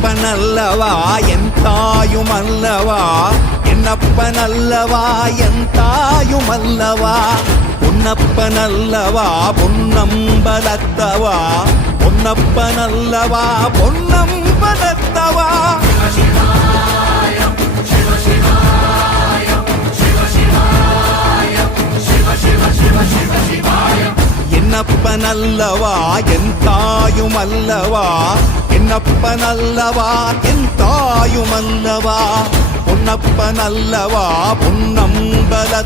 என்னப்பனல்லவா என் தாயுமல்லவா, என்னப்பனல்லவா என் தாயுமல்லவா, பொன்னப்பனல்லவா பொன்னம்பலத்தவா, பொன்னப்பனல்லவா பொன்னம்பலத்தவா. என்னப்பனல்லவா என் தாயுமல்லவா, என்னப்பனல்லவா என் தாயுமல்லவா, பொன்னப்பனல்லவா பொன்னம்பல